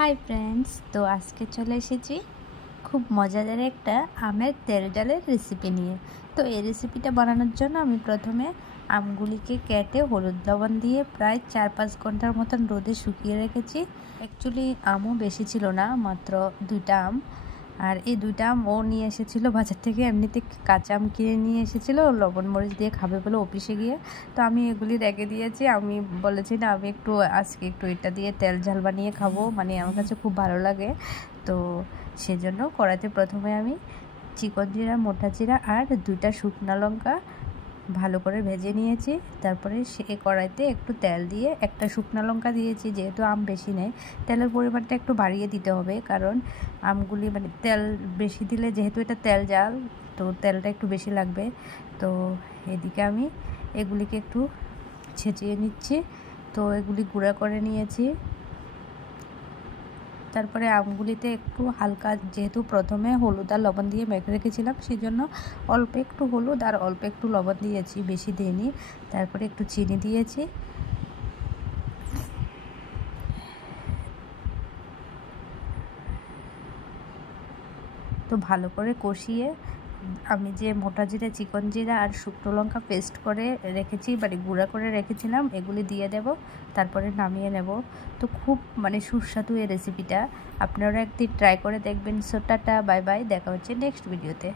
Hi friends, তো আজকে চলে এসেছি খুব মজাদার একটা আমের তেল ডালের রেসিপি নিয়ে। তো এই রেসিপিটা বানানোর জন্য আমি প্রথমে আমগুলিকে কেটে হলুদ লবণ দিয়ে প্রায় 4-5 ঘন্টার মতন রোদে শুকিয়ে রেখেছি। অ্যাকচুয়ালি আমও বেশি ছিল না, মাত্র 2টা আম। আর এই 2টা আম ও নিয়ে এসেছিলো বাজার থেকে, এমনিতে কাঁচা আম কিনে নিয়ে এসেছিলো লবণ মরিচ দিয়ে খাবে বলে অফিসে গিয়ে। তো আমি এগুলি রেখে দিয়েছি। আমি বলেছি না আমি আজকে একটু এটা দিয়ে তেল ঝাল বানিয়ে খাবো, মানে আমার কাছে খুব ভালো লাগে। তো সেজন্য কড়াইতে প্রথমে আমি চিকন জিরা, মোটা জিরা আর 2টা শুকনো লঙ্কা ভালো করে ভেজে নিয়েছি। তারপরে সে কড়াইতে একটু তেল দিয়ে একটা শুকনো লঙ্কা দিয়েছি। যেহেতু আম বেশি নেই, তেলের পরিমাণটা একটু বাড়িয়ে দিতে হবে, কারণ আমগুলি মানে তেল বেশি দিলে, যেহেতু এটা তেল জাল, তো তেলটা একটু বেশি লাগবে। তো এদিকে আমি এগুলিকে একটু ছেঁচিয়ে নিচ্ছি। তো এগুলি গুঁড়া করে নিয়েছি। তারপরে আমগুলিতে একটু হালকা, যেহেতু প্রথমে হলুদ আর লবণ দিয়ে মেখে রেখেছিলাম, সেই জন্য অল্প একটু হলুদ আর অল্প একটু লবণ দিয়েছি, বেশি দিইনি। তারপরে একটু চিনি দিয়েছি। তো ভালো করে কষিয়ে আমি যে মোটা জিরা, চিকন জিরা আর শুকনো লঙ্কা পেস্ট করে রেখেছি, মানে গুঁড়া করে রেখেছিলাম, এগুলি দিয়ে দেব। তারপরে নামিয়ে নেব। তো খুব সুস্বাদু এই রেসিপিটা, আপনারা একদিন ট্রাই করে দেখবেন। সো টাটা, বাই বাই, দেখা হচ্ছে নেক্সট ভিডিওতে।